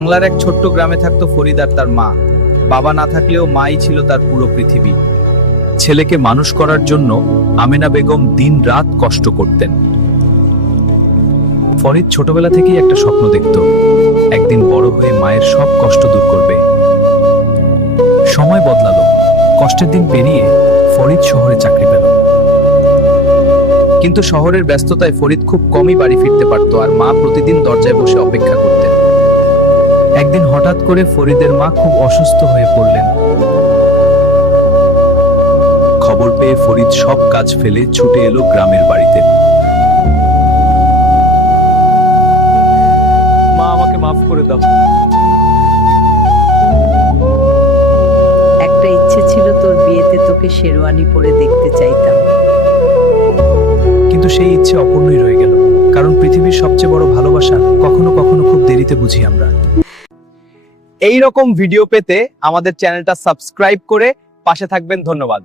বাংলার এক ছোট্ট গ্রামে থাকতো ফরিদ আর তার মা। বাবা না থাকলেও মাই ছিল তার পুরো পৃথিবী। ছেলেকে মানুষ করার জন্য আমেনা বেগম দিন-রাত কষ্ট করতেন। ফরিদ ছোটবেলা থেকেই একটা স্বপ্ন দেখত, একদিন বড় হয়ে মায়ের সব কষ্ট দূর করবে। সময় বদলালো, কষ্টের দিন পেরিয়ে ফরিদ শহরে চাকরি পেল। কিন্তু শহরের ব্যস্ততায় ফরিদ খুব কমই বাড়ি ফিরতে পারত, আর মা প্রতিদিন দরজায় বসে অপেক্ষা করতেন। একদিন হঠাৎ করে ফরিদের মা খুব অসুস্থ হয়ে পড়লেন। খবর পেয়ে ফরিদ সব কাজ ফেলে ছুটে এলো গ্রামের বাড়িতে। মা, আমাকে মাফ করে দাও। একটা ইচ্ছে ছিল তোর বিয়েতে তোকে শেরওয়ানি পরে দেখতে চাইতাম। কিন্তু সেই ইচ্ছে অপূর্ণই রয়ে গেল, কারণ পৃথিবীর সবচেয়ে বড় ভালোবাসা কখনো কখনো খুব দেরিতে বুঝি আমরা। এই রকম ভিডিও পেতে আমাদের চ্যানেলটা সাবস্ক্রাইব করে পাশে থাকবেন। ধন্যবাদ।